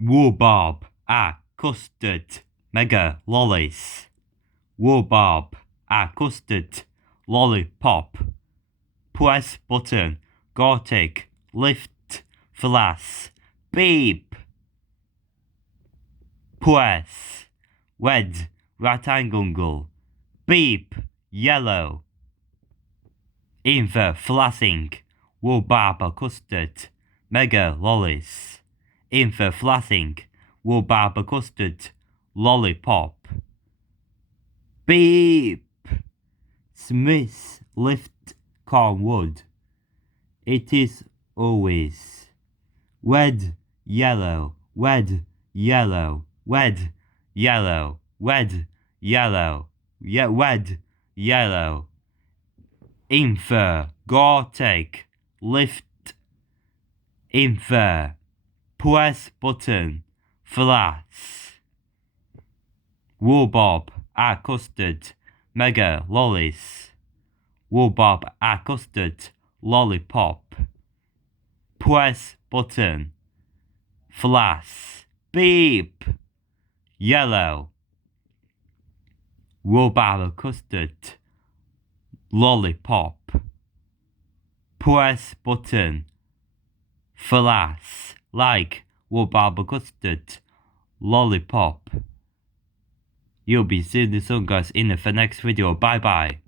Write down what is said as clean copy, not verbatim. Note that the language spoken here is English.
Rhubarb, custard, mega lollies. Rhubarb, custard, lollipop. Press button, go take, lift, flash, beep. Press, red, rectangle, beep, yellow. In the flashing, rhubarb custard, mega lollies. In the flashing, rhubarb custard, lollipop. Beep. Smith lift cornwood. It is always red, yellow, red, yellow, red, yellow, red, yellow, red, yellow. Infer, go take, lift, infer, press button, flash. Rhubarb, custard, mega lollies. Rhubarb, custard, lollipop. Press button, flash, beep, yellow. Rhubarb custard, lollipop. Press button, flash, like rhubarb custard, lollipop. You'll be seeing this one guys in the next video. Bye bye.